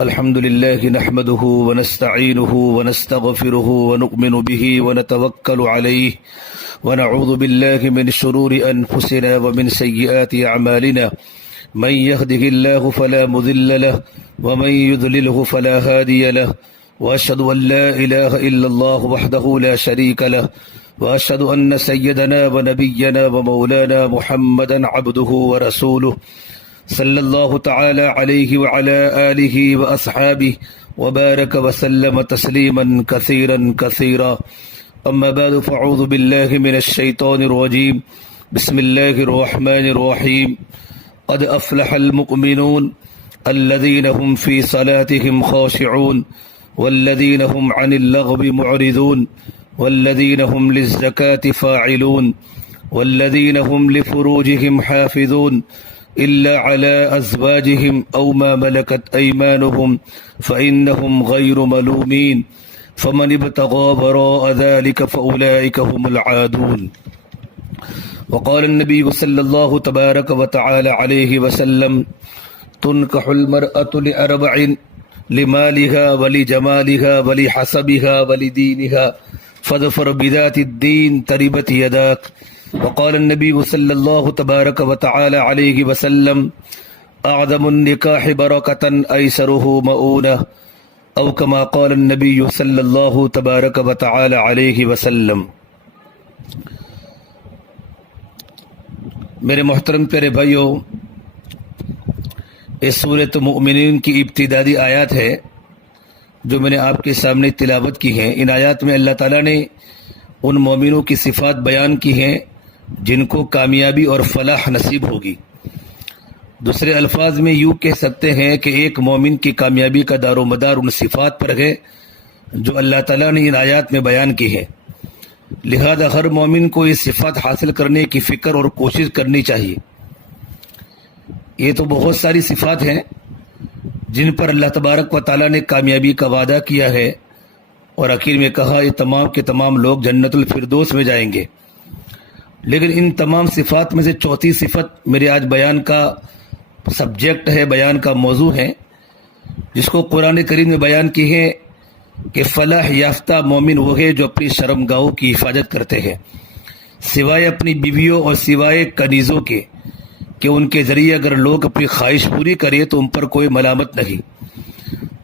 الحمد لله نحمده ونستعينه ونستغفره ونؤمن به ونتوكل عليه ونعوذ بالله من شرور أنفسنا ومن سيئات أعمالنا من يهده الله فلا مضل له ومن يضلله فلا هادي له وأشهد أن لا إله إلا الله وحده لا شريك له وأشهد أن سيدنا ونبينا ومولانا محمدا عبده ورسوله صلی اللہ تعالی علیہ وعلى آلہ وأصحابہ وبارک وسلم تسلیما کثیرا کثیرا اما بعد فاعوذ باللہ من الشیطان الرجیم بسم اللہ الرحمن الرحیم قد افلح المؤمنون الذین هم فی صلاتهم خاشعون والذین هم عن اللغو معرضون والذین هم للزکاة فاعلون والذین هم لفروجهم حافظون إلا على أزواجهم أو ما ملكت أيمانهم فإنهم غير ملومين فمن ابتغى وراء ذلك فأولئك هم العادون. وقال النبي صلى الله تبارك وتعالى عليه وسلم تنكح المرأة لأربع لمالها ولجمالها ولحسبها ولدينها فاظفر بذات الدين تربت يداك. وقال النبي صلى الله تبارك وتعالى عليه وسلم أعظم النكاح بركة أيسره مؤونة أو كما قال النبي صلى الله تبارك وتعالى عليه وسلم. میرے محترم پیارے بھائیو، اس سورۃ مؤمنین کی ابتدائی آیات ہے جو میں نے آپ کے سامنے تلاوت کی ہیں. ان آیات میں اللہ تعالیٰ نے ان مومنوں کی صفات بیان کی ہیں جن کو کامیابی اور فلاح نصیب ہوگی. دوسرے الفاظ میں یوں کہہ سکتے ہیں کہ ایک مومن کی کامیابی کا دار و مدار ان صفات پر ہے جو اللہ تعالیٰ نے ان آیات میں بیان کی ہے. لہذا ہر مومن کو یہ صفات حاصل کرنے کی فکر اور کوشش کرنی چاہیے. یہ تو بہت ساری صفات ہیں جن پر اللہ تبارک و تعالیٰ نے کامیابی کا وعدہ کیا ہے اور آخر میں کہا یہ تمام کے تمام لوگ جنت الفردوس میں جائیں گے. لیکن ان تمام صفات میں سے چوتھی صفت میرے آج بیان کا سبجیکٹ ہے، بیان کا موضوع ہے، جس کو قرآن کریم نے بیان کی ہے کہ فلاح یافتہ مومن وہ ہے جو اپنی شرمگاہوں کی حفاظت کرتے ہیں، سوائے اپنی بیویوں اور سوائے کنیزوں کے، کہ ان کے ذریعے اگر لوگ اپنی خواہش پوری کرے تو ان پر کوئی ملامت نہیں،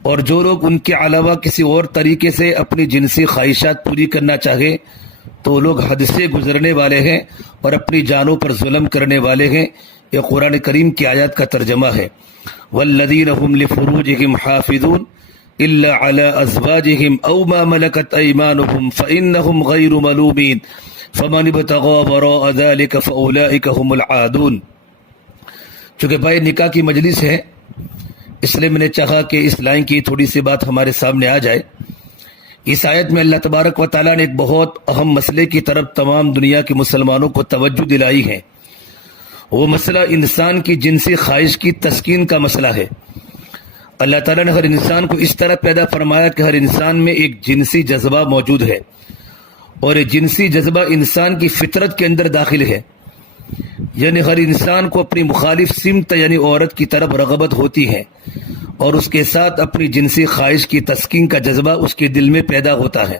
اور جو لوگ ان کے علاوہ کسی اور طریقے سے اپنی جنسی خواہشات پوری کرنا چاہے تو لوگ حد سے گزرنے والے ہیں اور اپنی جانوں پر ظلم کرنے والے ہیں. یہ قرآن کریم کی آیات کا ترجمہ ہے. والذین هم لفروجهم حافظون الا على ازواجهم او ما ملكت ايمانهم فانهم غير ملومين فمن ابتغى وراء ذلك فاولئك هم العادون. چونکہ بھائی نکاح کی مجلس ہے اس لیے میں نے چاہا کہ اس لائن کی تھوڑی سی بات ہمارے سامنے آ جائے. اس آیت میں اللہ تبارک و تعالیٰ نے ایک بہت اہم مسئلے کی طرف تمام دنیا کے مسلمانوں کو توجہ دلائی ہے. وہ مسئلہ انسان کی جنسی خواہش کی تسکین کا مسئلہ ہے. اللہ تعالیٰ نے ہر انسان کو اس طرح پیدا فرمایا کہ ہر انسان میں ایک جنسی جذبہ موجود ہے اور یہ جنسی جذبہ انسان کی فطرت کے اندر داخل ہے. یعنی ہر انسان کو اپنی مخالف سمت یعنی عورت کی طرف رغبت ہوتی ہے اور اس کے ساتھ اپنی جنسی خواہش کی تسکین کا جذبہ اس کے دل میں پیدا ہوتا ہے.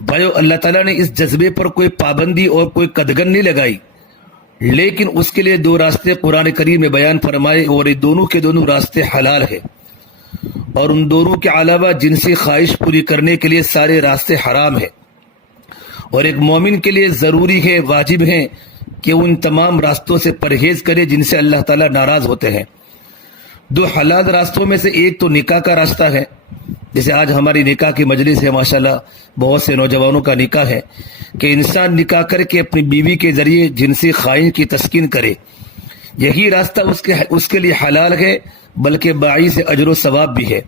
بھائیو، اللہ تعالیٰ نے اس جذبے پر کوئی پابندی اور کوئی قدغن نہیں لگائی، لیکن اس کے لیے دو راستے قرآن کریم میں بیان فرمائے اور یہ دونوں کے دونوں راستے حلال ہیں، اور ان دونوں کے علاوہ جنسی خواہش پوری کرنے کے لیے سارے راستے حرام ہیں. اور ایک مومن کے لیے ضروری ہے، واجب ہے کہ ان تمام راستوں سے پرہیز کرے جن سے اللہ تعالیٰ ناراض ہوتے ہیں. دو حلال راستوں میں سے ایک تو نکاح کا راستہ ہے، جیسے آج ہماری نکاح کی مجلس ہے، ماشاءاللہ بہت سے نوجوانوں کا نکاح ہے، کہ انسان نکاح کر کے اپنی بیوی کے ذریعے جنسی خواہش کی تسکین کرے. یہی راستہ اس کے لیے حلال ہے، بلکہ باعث اجر و ثواب بھی ہے.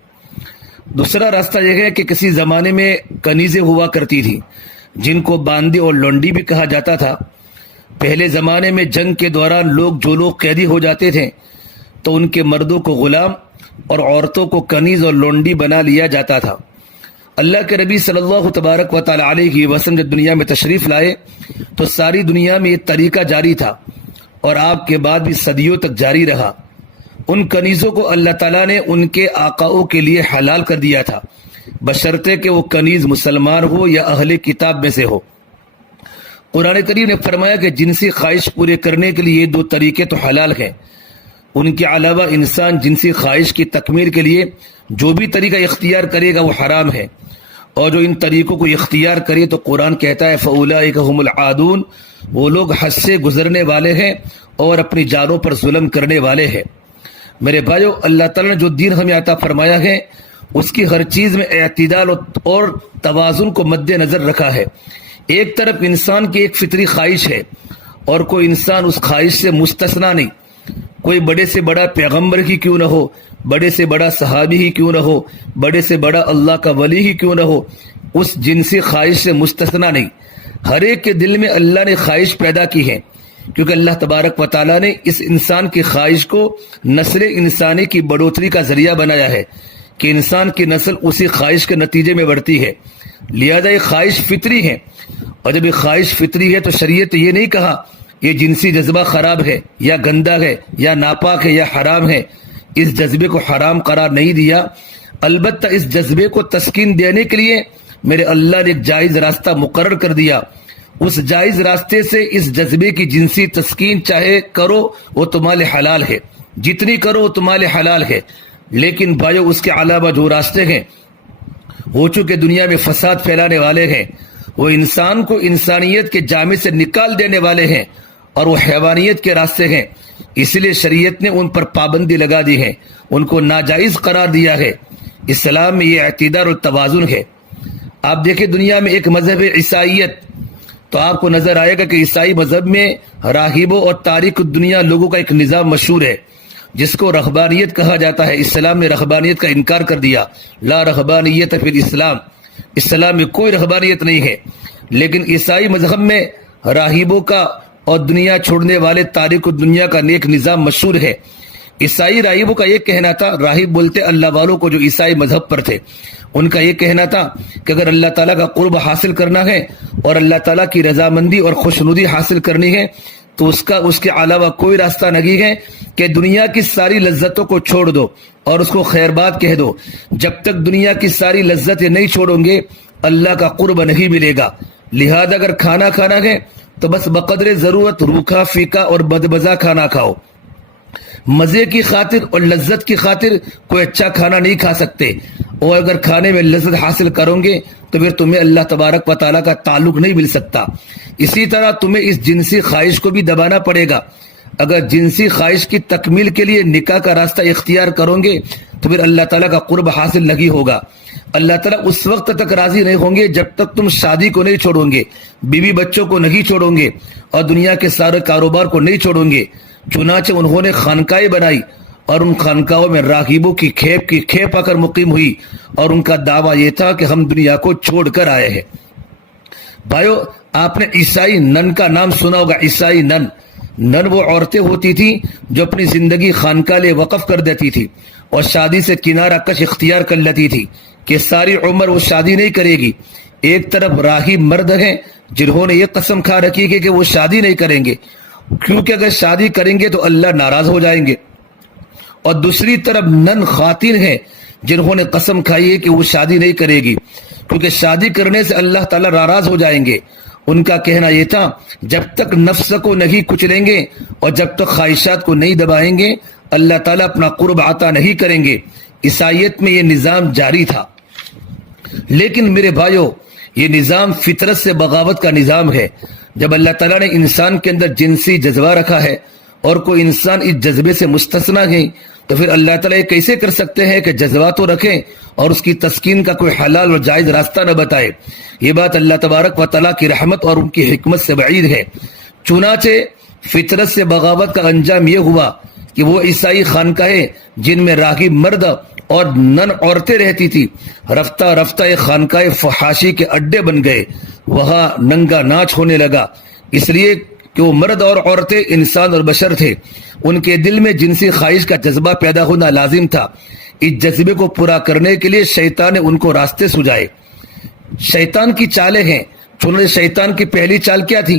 دوسرا راستہ یہ ہے کہ کسی زمانے میں کنیزیں ہوا کرتی تھی جن کو باندی اور لونڈی بھی کہا جاتا تھا. پہلے زمانے میں جنگ کے دوران جو لوگ قیدی ہو جاتے تھے تو ان کے مردوں کو غلام اور عورتوں کو کنیز اور لونڈی بنا لیا جاتا تھا. اللہ کے نبی صلی اللہ تبارک و تعالی علیہ وسلم جب دنیا میں تشریف لائے تو ساری دنیا میں یہ طریقہ جاری تھا اور آپ کے بعد بھی صدیوں تک جاری رہا. ان کنیزوں کو اللہ تعالیٰ نے ان کے آقاؤں کے لیے حلال کر دیا تھا، بشرطے کہ وہ کنیز مسلمان ہو یا اہل کتاب میں سے ہو۔ قرآن کریم نے فرمایا کہ جنسی خواہش پورے کرنے کے لیے یہ دو طریقے تو حلال ہیں، ان کے علاوہ انسان جنسی خواہش کی تکمیل کے لیے جو بھی طریقہ اختیار کرے گا وہ حرام ہے، اور جو ان طریقوں کو اختیار کرے تو قرآن کہتا ہے فَأُولَٰئِكَ هُمُ الْعَادُونَ، وہ لوگ حد سے گزرنے والے ہیں اور اپنی جانوں پر ظلم کرنے والے ہیں۔ میرے بھائیو، اللہ تعالیٰ نے جو دین ہمیں عطا فرمایا ہے اس کی ہر چیز میں اعتدال اور توازن کو مد نظر رکھا ہے۔ ایک طرف انسان کی ایک فطری خواہش ہے اور کوئی انسان اس خواہش سے مستثنا نہیں، کوئی بڑے سے بڑا پیغمبر ہی کیوں نہ ہو، بڑے سے بڑا صحابی ہی کیوں نہ ہو، بڑے سے بڑا اللہ کا ولی ہی کیوں نہ ہو، اس جنسی خواہش سے مستثنا نہیں۔ ہر ایک کے دل میں اللہ نے خواہش پیدا کی ہے، کیونکہ اللہ تبارک و تعالیٰ نے اس انسان کی خواہش کو نسل انسانی کی بڑھوتری کا ذریعہ بنایا ہے کہ انسان کی نسل اسی خواہش کے نتیجے میں بڑھتی ہے، لہذا یہ خواہش فطری ہے، اور جب یہ خواہش فطری ہے تو شریعت یہ نہیں کہا یہ جنسی جذبہ خراب ہے یا گندا ہے یا ناپاک ہے یا حرام ہے، اس جذبے کو حرام قرار نہیں دیا، البتہ اس جذبے کو تسکین دینے کے لیے میرے اللہ نے ایک جائز راستہ مقرر کر دیا۔ اس جائز راستے سے اس جذبے کی جنسی تسکین چاہے کرو وہ تمہارے حلال ہے، جتنی کرو وہ تمہارے حلال ہے، لیکن بھائیو اس کے علاوہ جو راستے ہیں وہ چونکہ دنیا میں فساد پھیلانے والے ہیں، وہ انسان کو انسانیت کے جامع سے نکال دینے والے ہیں اور وہ حیوانیت کے راستے ہیں، اس لیے شریعت نے ان پر پابندی لگا دی ہے، ان کو ناجائز قرار دیا ہے۔ اسلام میں یہ اعتدال اور توازن ہے۔ آپ دیکھیں دنیا میں ایک مذہب عیسائیت، تو آپ کو نظر آئے گا کہ عیسائی مذہب میں راہبوں اور تارک دنیا لوگوں کا ایک نظام مشہور ہے جس کو رہبانیت کہا جاتا ہے۔ اسلام نے رہبانیت کا انکار کر دیا، لا رہبانیت فی الاسلام، اسلام میں کوئی رہبانیت نہیں ہے، لیکن عیسائی مذہب میں راہبوں کا اور دنیا چھوڑنے والے تارک دنیا کا نیک نظام مشہور ہے۔ عیسائی راہبوں کا یہ کہنا تھا، راہب بولتے اللہ والوں کو جو عیسائی مذہب پر تھے، ان کا یہ کہنا تھا کہ اگر اللہ تعالیٰ کا قرب حاصل کرنا ہے اور اللہ تعالیٰ کی رضامندی اور خوشنودی حاصل کرنی ہے تو اس کے علاوہ کوئی راستہ نہیں ہے کہ دنیا کی ساری لذتوں کو چھوڑ دو اور اس کو خیر بات کہہ دو۔ جب تک دنیا کی ساری لذتیں نہیں چھوڑو گے اللہ کا قرب نہیں ملے گا۔ لہذا اگر کھانا ہے تو بس بقدر ضرورت روکھا پھیکا اور بدمزہ کھانا کھاؤ، مزے کی خاطر اور لذت کی خاطر کوئی اچھا کھانا نہیں کھا سکتے، اور اگر کھانے میں لذت حاصل کرو گے تو پھر تمہیں اللہ تبارک و تعالیٰ کا تعلق نہیں مل سکتا۔ اسی طرح تمہیں اس جنسی خواہش کو بھی دبانا پڑے گا۔ اگر جنسی خواہش کی تکمیل کے لیے نکاح کا راستہ اختیار کرو گے تو پھر اللہ تعالیٰ کا قرب حاصل نہیں ہوگا۔ اللہ تعالیٰ اس وقت تک راضی نہیں ہوں گے جب تک تم شادی کو نہیں چھوڑو گے، بیوی بچوں کو نہیں چھوڑو گے، اور دنیا کے سارے کاروبار کو نہیں چھوڑو گے۔ چنانچہ انہوں نے خانقاہیں بنائی اور ان خانقاہوں میں راغبوں کی کھیپ آ کر مقیم ہوئی، اور ان کا دعویٰ یہ تھا کہ ہم دنیا کو چھوڑ کر آئے ہیں۔ بھائیو، آپ نے عیسائی نن کا نام سنا ہوگا۔ عیسائی نن وہ عورتیں ہوتی تھیں جو اپنی زندگی خانقاہ لے وقف کر دیتی تھی اور شادی سے کنارہ کش اختیار کر لیتی تھی کہ ساری عمر وہ شادی نہیں کرے گی۔ ایک طرف راہب مرد ہیں جنہوں نے یہ قسم کھا رکھی ہے کہ وہ شادی نہیں کریں گے کیونکہ اگر شادی کریں گے تو اللہ ناراض ہو جائیں گے، اور دوسری طرف نن خواتین ہیں جنہوں نے قسم کھائی ہے کہ وہ شادی نہیں کرے گی کیونکہ شادی کرنے سے اللہ تعالیٰ ناراض ہو جائیں گے۔ ان کا کہنا یہ تھا جب تک نفس کو نہیں کچلیں گے اور جب تک خواہشات کو نہیں دبائیں گے اللہ تعالیٰ اپنا قرب عطا نہیں کریں گے۔ عیسائیت میں یہ نظام جاری تھا، لیکن میرے بھائیوں یہ نظام فطرت سے بغاوت کا نظام ہے۔ جب اللہ تعالیٰ نے انسان کے اندر جنسی جذبہ رکھا ہے اور کوئی انسان اس جذبے سے مستثنا ہے تو پھر اللہ تعالیٰ یہ کیسے کر سکتے ہیں کہ جذبات تو رکھیں اور اس کی تسکین کا کوئی حلال اور جائز راستہ نہ بتائے؟ یہ بات اللہ تبارک و تعالیٰ کی رحمت اور ان کی حکمت سے بعید ہے۔ چنانچہ فطرت سے بغاوت کا انجام یہ ہوا کہ وہ عیسائی خانقاہیں جن میں راغب مرد اور نن عورتیں رہتی تھی رفتہ رفتہ ایک خانقاہ فحاشی کے اڈے بن گئے، وہاں ننگا ناچ ہونے لگا، اس لیے کہ وہ مرد اور عورتیں انسان اور بشر تھے، ان کے دل میں جنسی خواہش کا جذبہ پیدا ہونا لازم تھا۔ اس جذبے کو پورا کرنے کے لیے شیطان نے ان کو راستے سجائے۔ شیطان کی چالیں ہیں، چنانچہ شیطان کی پہلی چال کیا تھی؟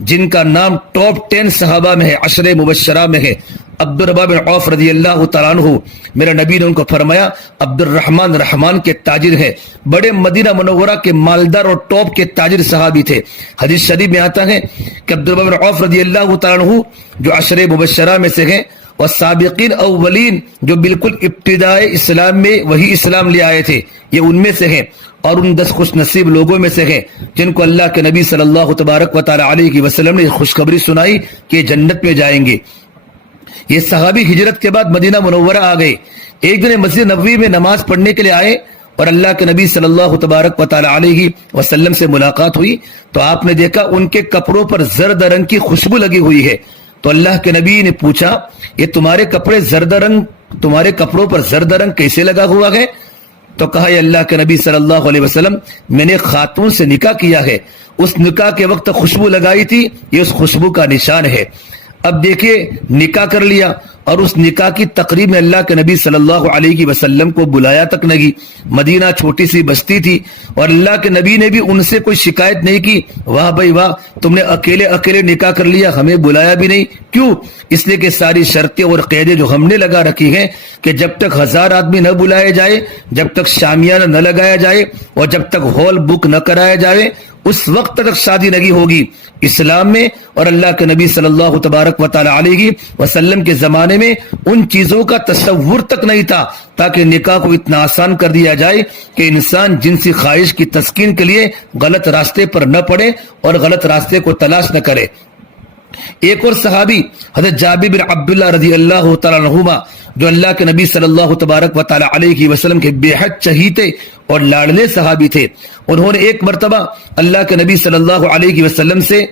جن کا نام ٹاپ 10 صحابہ میں ہے، 10 مبشرہ میں ہے، عبد الرحمن بن عوف رضی اللہ تعالیٰ عنہ، میرا نبی نے ان کو فرمایا عبد الرحمن رحمان کے تاجر ہیں، بڑے مدینہ منورہ کے مالدار اور ٹاپ کے تاجر صحابی تھے۔ حدیث شریف میں آتا ہے کہ عبد الرحمن بن عوف رضی اللہ تعالیٰ عنہ جو 10 مبشرہ میں سے ہیں اور سابقین اولین جو بالکل ابتدائے اسلام میں وہی اسلام لے آئے تھے، یہ ان میں سے ہیں، اور ان 10 خوش نصیب لوگوں میں سے ہیں جن کو اللہ کے نبی صلی اللہ تبارک و تعالی علیہ وسلم نے خوشخبری سنائی کہ جنت میں جائیں گے۔ یہ صحابی ہجرت کے بعد مدینہ منورہ آ گئے۔ ایک دن مسجد نبوی میں نماز پڑھنے کے لیے آئے اور اللہ کے نبی صلی اللہ تبارک و تعالی علیہ وسلم سے ملاقات ہوئی تو آپ نے دیکھا ان کے کپڑوں پر زرد رنگ کی خوشبو لگی ہوئی ہے۔ تو اللہ کے نبی نے پوچھا یہ تمہارے کپڑوں پر زرد رنگ کیسے لگا ہوا ہے؟ تو کہا یہ اللہ کے نبی صلی اللہ علیہ وسلم میں نے خاتون سے نکاح کیا ہے، اس نکاح کے وقت خوشبو لگائی تھی، یہ اس خوشبو کا نشان ہے۔ اب دیکھیے نکاح کر لیا اور اس نکاح کی تقریب میں اللہ کے نبی صلی اللہ علیہ وسلم کو بلایا تک نہیں۔ مدینہ چھوٹی سی بستی تھی اور اللہ کے نبی نے بھی ان سے کوئی شکایت نہیں کی، واہ بھائی واہ تم نے اکیلے نکاح کر لیا، ہمیں بلایا بھی نہیں، کیوں؟ اس لیے کہ ساری شرطیں اور قیدیں جو ہم نے لگا رکھی ہیں کہ جب تک 1000 آدمی نہ بلائے جائے، جب تک شامیانہ نہ لگایا جائے اور جب تک ہال بک نہ کرایا جائے اس وقت تک شادی نہیں ہوگی۔ اسلام میں اور اللہ کے نبی صلی اللہ تبارک و تعالی علیہ وسلم کے زمانے میں ان چیزوں کا تصور تک نہیں تھا تاکہ نکاح کو اتنا آسان کر دیا جائے کہ انسان جنسی خواہش کی تسکین کے لیے غلط راستے پر نہ پڑے اور غلط راستے کو تلاش نہ کرے۔ ایک اور صحابی حضرت جابر بن عبداللہ رضی اللہ تعالیٰ عنہما جو اللہ کے نبی صلی اللہ تبارک و تعالی علیہ وسلم کے بے حد چہیتے اور لاڈلے صحابی تھے، انہوں نے ایک مرتبہ اللہ کے نبی صلی اللہ علیہ وسلم سے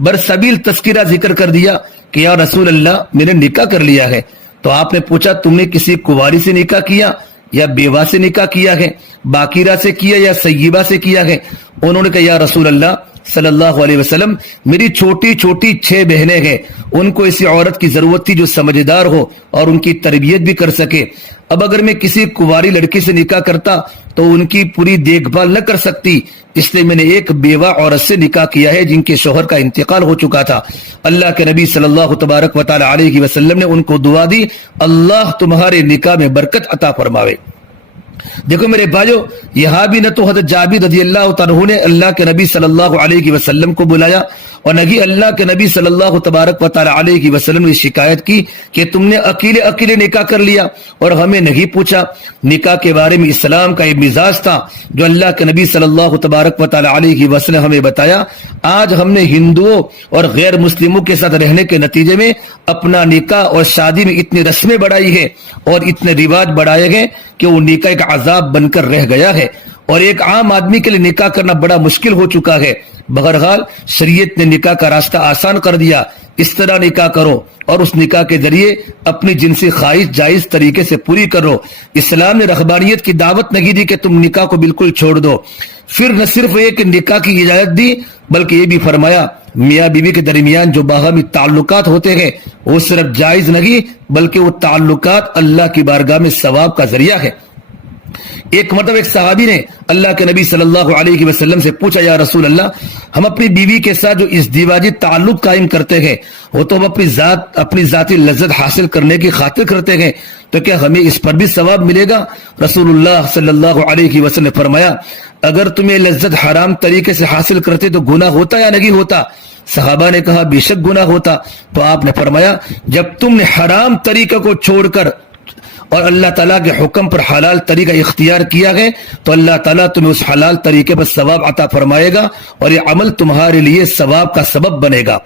برسبیل تذکرہ ذکر کر دیا کہ یا رسول اللہ میں نے نکاح کر لیا ہے۔ تو آپ نے پوچھا تم نے کسی کنواری سے نکاح کیا یا بیوہ سے نکاح کیا ہے، باکرہ سے کیا یا سیبہ سے کیا ہے؟ انہوں نے کہا یا رسول اللہ صلی اللہ علیہ وسلم میری چھوٹی 6 بہنیں ہیں، ان کو ایسی عورت کی ضرورت تھی جو سمجھدار ہو اور ان کی تربیت بھی کر سکے۔ اب اگر میں کسی کنواری لڑکی سے نکاح کرتا تو ان کی پوری دیکھ بھال نہ کر سکتی، اس لیے میں نے ایک بیوہ عورت سے نکاح کیا ہے جن کے شوہر کا انتقال ہو چکا تھا۔ اللہ کے نبی صلی اللہ تبارک و تعالی علیہ وسلم نے ان کو دعا دی اللہ تمہارے نکاح میں برکت عطا فرماوے۔ دیکھو میرے بھائیو، یہاں بھی نہ تو حضرت جابر رضی اللہ تعالیٰ عنہ نے اللہ کے نبی صلی اللہ علیہ وسلم کو بلایا اور نہ ہی اللہ کے نبی صلی اللہ تبارک و تعالی علیہ وسلم نے شکایت کی کہ تم نے اکیلے نکاح کر لیا اور ہمیں نہیں پوچھا۔ نکاح کے بارے میں اسلام کا ایک مزاج تھا جو اللہ کے نبی صلی اللہ تبارک و تعالی علیہ وسلم ہمیں بتایا۔ آج ہم نے ہندوؤں اور غیر مسلموں کے ساتھ رہنے کے نتیجے میں اپنا نکاح اور شادی میں اتنی رسمیں بڑھائی ہیں اور اتنے رواج بڑھائے گئے کہ وہ نکاح ایک عذاب بن کر رہ گیا ہے اور ایک عام آدمی کے لیے نکاح کرنا بڑا مشکل ہو چکا ہے۔ بہرحال شریعت نے نکاح کا راستہ آسان کر دیا، اس طرح نکاح کرو اور اس نکاح کے ذریعے اپنی جنسی خواہش جائز طریقے سے پوری کرو۔ اسلام نے رہبانیت کی دعوت نہیں دی کہ تم نکاح کو بالکل چھوڑ دو، پھر نہ صرف یہ کہ نکاح کی اجازت دی بلکہ یہ بھی فرمایا میاں بیوی کے درمیان جو باہمی تعلقات ہوتے ہیں وہ صرف جائز نہیں بلکہ وہ تعلقات اللہ کی بارگاہ میں ثواب کا ذریعہ ہے۔ ایک مرتبہ ایک صحابی نے اللہ کے نبی صلی اللہ علیہ وسلم سے پوچھا یا رسول اللہ ہم اپنی بیوی کے ساتھ جو ازدواجی تعلق قائم کرتے ہیں وہ تو ہم اپنی ذاتی لذت حاصل کرنے کی خاطر کرتے ہیں، تو کیا ہمیں اس پر بھی ثواب ملے گا؟ رسول اللہ صلی اللہ علیہ وسلم نے فرمایا اگر تمہیں لذت حرام طریقے سے حاصل کرتے تو گناہ ہوتا یا نہیں ہوتا؟ صحابہ نے کہا بے شک گناہ ہوتا۔ تو آپ نے فرمایا جب تم نے حرام طریقے کو چھوڑ کر اور اللہ تعالیٰ کے حکم پر حلال طریقہ اختیار کیا ہے تو اللہ تعالیٰ تمہیں اس حلال طریقے پر ثواب عطا فرمائے گا اور یہ عمل تمہارے لیے ثواب کا سبب بنے گا۔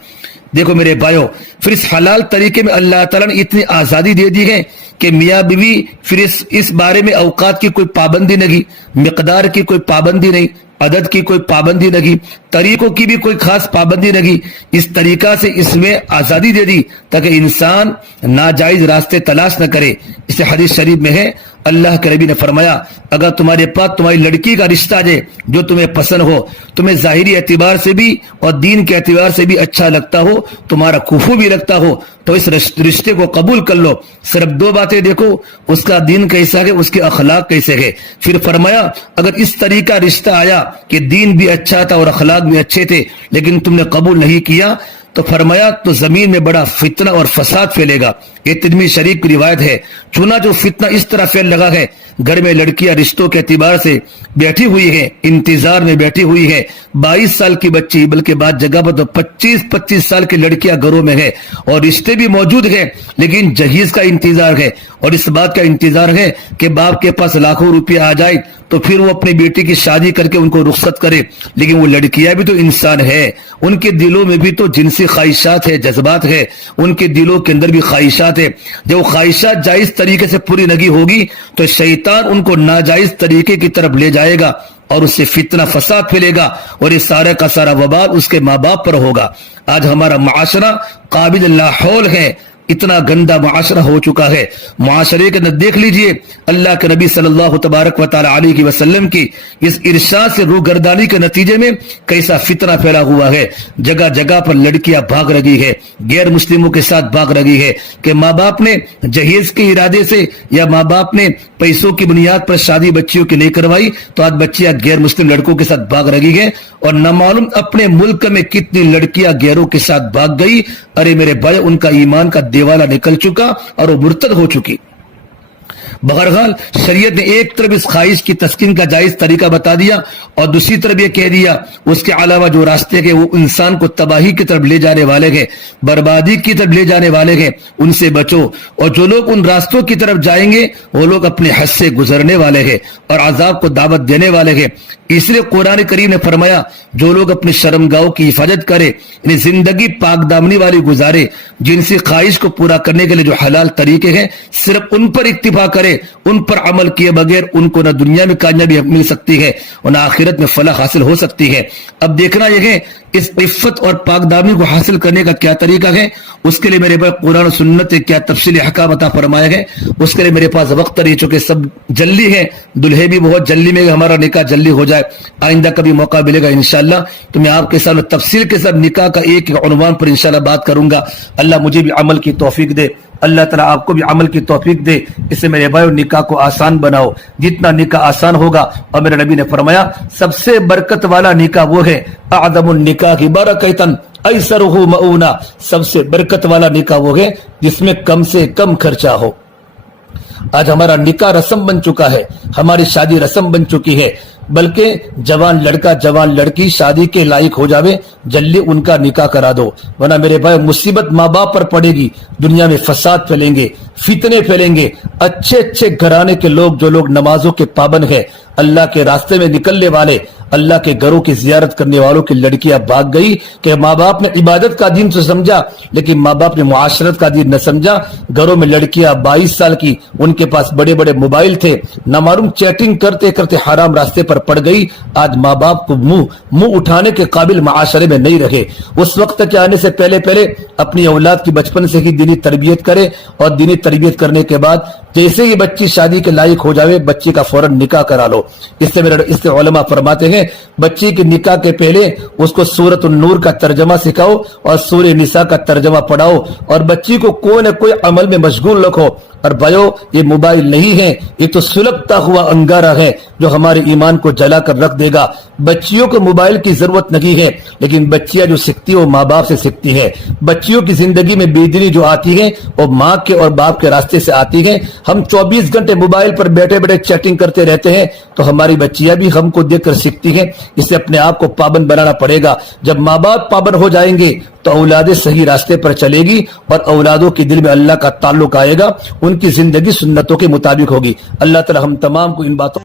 دیکھو میرے بھائیو، پھر اس حلال طریقے میں اللہ تعالیٰ نے اتنی آزادی دے دی ہے کہ میاں بیوی پھر اس بارے میں اوقات کی کوئی پابندی نہیں، مقدار کی کوئی پابندی نہیں، عدد کی کوئی پابندی نہیں، طریقوں کی بھی کوئی خاص پابندی نہیں۔ اس طریقہ سے اس میں آزادی دے دی تاکہ انسان ناجائز راستے تلاش نہ کرے. اسے حدیث شریف میں ہے اللہ کے نبی نے فرمایا اگر تمہارے پاس تمہاری لڑکی کا رشتہ ہے جو تمہیں پسند ہو, تمہیں ظاہری اعتبار سے بھی اور دین کے اعتبار سے بھی اچھا لگتا ہو, تمہارا کفو بھی لگتا ہو, تو اس رشتے کو قبول کر لو. صرف 2 باتیں دیکھو, اس کا دین کیسا ہے, اس کے اخلاق کیسے ہے. پھر فرمایا اگر اس طریقہ رشتہ آیا کہ دین بھی اچھا تھا اور اخلاق بھی اچھے تھے لیکن تم نے قبول نہیں کیا, تو فرمایا تو زمین میں بڑا فتنہ اور فساد پھیلے گا. یہ ترمذی شریف کی روایت ہے. چنانچہ جو فتنہ اس طرح پھیل لگا ہے, گھر میں لڑکیاں رشتوں کے اعتبار سے بیٹھی ہوئی ہیں, انتظار میں بیٹھی ہوئی ہیں. 22 سال کی بچی, بلکہ بعض جگہ پر تو 25 سال کی لڑکیاں گھروں میں ہیں اور رشتے بھی موجود ہیں لیکن جہیز کا انتظار ہے اور اس بات کا انتظار ہے کہ باپ کے پاس لاکھوں روپے آ جائے تو پھر وہ اپنی بیٹی کی شادی کر کے ان کو رخصت کرے. لیکن وہ لڑکیاں بھی تو انسان ہے, ان کے دلوں میں بھی تو جنسی خواہشات ہے, جذبات ہے, ان کے دلوں کے اندر بھی خواہشات ہے. جب وہ خواہشات جائز طریقے سے پوری نہیں ہوگی تو شیطان ان کو ناجائز طریقے کی طرف لے جائے گا اور اس سے فتنہ فساد پھیلے گا اور یہ سارا کا سارا وبال اس کے ماں باپ پر ہوگا. آج ہمارا معاشرہ قابل لاحول ہے, اتنا گندا معاشرہ ہو چکا ہے. معاشرے کے اندر دیکھ لیجئے اللہ کے نبی صلی اللہ تبارک و تعالی علیہ وسلم کی اس ارشاد سے روگردانی کے نتیجے میں کیسا فتنہ پھیلا ہوا ہے. جگہ جگہ پر لڑکیاں بھاگ رہی ہے, غیر مسلموں کے ساتھ بھاگ رہی ہے کہ ماں باپ نے جہیز کے ارادے سے یا ماں باپ نے پیسوں کی بنیاد پر شادی بچیوں کی نہیں کروائی تو آج بچیاں غیر مسلم لڑکوں کے ساتھ بھاگ رہی ہے اور نہ معلوم اپنے ملک میں کتنی لڑکیاں غیروں کے ساتھ بھاگ گئی. ارے میرے بھائی, ان کا ایمان کا دیوالا نکل چکا اور وہ مرتد ہو چکی. بہرحال شریعت نے ایک طرف اس خواہش کی تسکین کا جائز طریقہ بتا دیا اور دوسری طرف یہ کہہ دیا اس کے علاوہ جو راستے کے وہ انسان کو تباہی کی طرف لے جانے والے ہیں, بربادی کی طرف لے جانے والے ہیں, ان سے بچو. اور جو لوگ ان راستوں کی طرف جائیں گے وہ لوگ اپنے حد سے گزرنے والے ہیں اور عذاب کو دعوت دینے والے ہیں. اس لیے قرآن کریم نے فرمایا جو لوگ اپنی شرمگاہوں کی حفاظت کرے, یعنی زندگی پاک دامنی والی گزارے, جنسی خواہش کو پورا کرنے کے لیے جو حلال طریقے ہیں صرف ان پر اکتفا کرے, ان پر عمل کیے بغیر ان کو نہ دنیا میں کامیابی مل سکتی ہے اور نہ آخرت میں فلاح حاصل ہو سکتی ہے. اب دیکھنا یہ ہے اس عفت اور پاک دامنی کو حاصل کرنے کا کیا طریقہ ہے. اس کے لیے میرے پاس قرآن و سنت کیا تفصیلی احکام عطا فرمایا ہے. اس کے لیے میرے پاس وقت نہیں, چونکہ سب جلدی ہے, دلہے بھی بہت جلدی میں ہمارا نکاح جلدی ہو جائے. آئندہ کبھی موقع ملے گا انشاءاللہ تو میں آپ کے سامنے تفصیل کے ساتھ نکاح کا ایک عنوان پر انشاءاللہ بات کروں گا. اللہ مجھے بھی عمل کی توفیق دے, اللہ تعالیٰ آپ کو بھی عمل کی توفیق دے. اس سے میرے بھائیو نکاح کو آسان بناؤ, جتنا نکاح آسان ہوگا. اور میرے نبی نے فرمایا سب سے برکت والا نکاح وہ ہے اعظم النکاح برکتاً ایسرہ مؤونہ, سب سے برکت والا نکاح وہ ہے جس میں کم سے کم خرچہ ہو. آج ہمارا نکاح رسم بن چکا ہے, ہماری شادی رسم بن چکی ہے, بلکہ جوان لڑکا جوان لڑکی شادی کے لائق ہو جاوے جلدی ان کا نکاح کرا دو, ورنہ میرے بھائی مصیبت ماں باپ پر پڑے گی. دنیا میں فساد پھیلیں گے, فتنے پھیلیں گے. اچھے اچھے گھرانے کے لوگ جو لوگ نمازوں کے پابند ہیں, اللہ کے راستے میں نکلنے والے, اللہ کے گھروں کی زیارت کرنے والوں کی لڑکیاں بھاگ گئی کہ ماں باپ نے عبادت کا دین تو سمجھا لیکن ماں باپ نے معاشرت کا دین نہ سمجھا. گھروں میں لڑکیاں 22 سال کی, ان کے پاس بڑے بڑے موبائل تھے, نہ معلوم چیٹنگ کرتے کرتے حرام راستے پر پڑ گئی. آج ماں باپ کو منہ اٹھانے کے قابل معاشرے میں نہیں رہے. اس وقت کے آنے سے پہلے اپنی اولاد کی بچپن سے ہی دینی تربیت کرے اور دینی تربیت کرنے کے بعد جیسے ہی بچی شادی کے لائق ہو جاوے بچی کا فوراً نکاح کرا لو. اس سے علماء فرماتے ہیں بچی کے نکاح کے پہلے اس کو سورۃ النور کا ترجمہ سکھاؤ اور سورہ نساء کا ترجمہ پڑھاؤ اور بچی کو کوئی نہ کوئی عمل میں مشغول رکھو. اور بھائیو یہ موبائل نہیں ہے, یہ تو سلگتا ہوا انگارہ ہے جو ہمارے ایمان کو جلا کر رکھ دے گا. بچیوں کو موبائل کی ضرورت نہیں ہے لیکن بچیاں جو سیکھتی ہیں وہ ماں باپ سے سیکھتی ہیں. بچیوں کی زندگی میں بے دینی جو آتی ہے وہ ماں کے اور باپ کے راستے سے آتی ہے. ہم 24 گھنٹے موبائل پر بیٹھے بیٹھے چیٹنگ کرتے رہتے ہیں تو ہماری بچیاں بھی ہم کو دیکھ کر سیکھتی ہیں. اس سے اپنے آپ کو پابند بنانا پڑے گا. جب ماں باپ پابند ہو جائیں گے تو اولادیں صحیح راستے پر چلے گی اور اولادوں کے دل میں اللہ کا تعلق آئے گا, ان کی زندگی سنتوں کے مطابق ہوگی. اللہ تعالی ہم تمام کو ان باتوں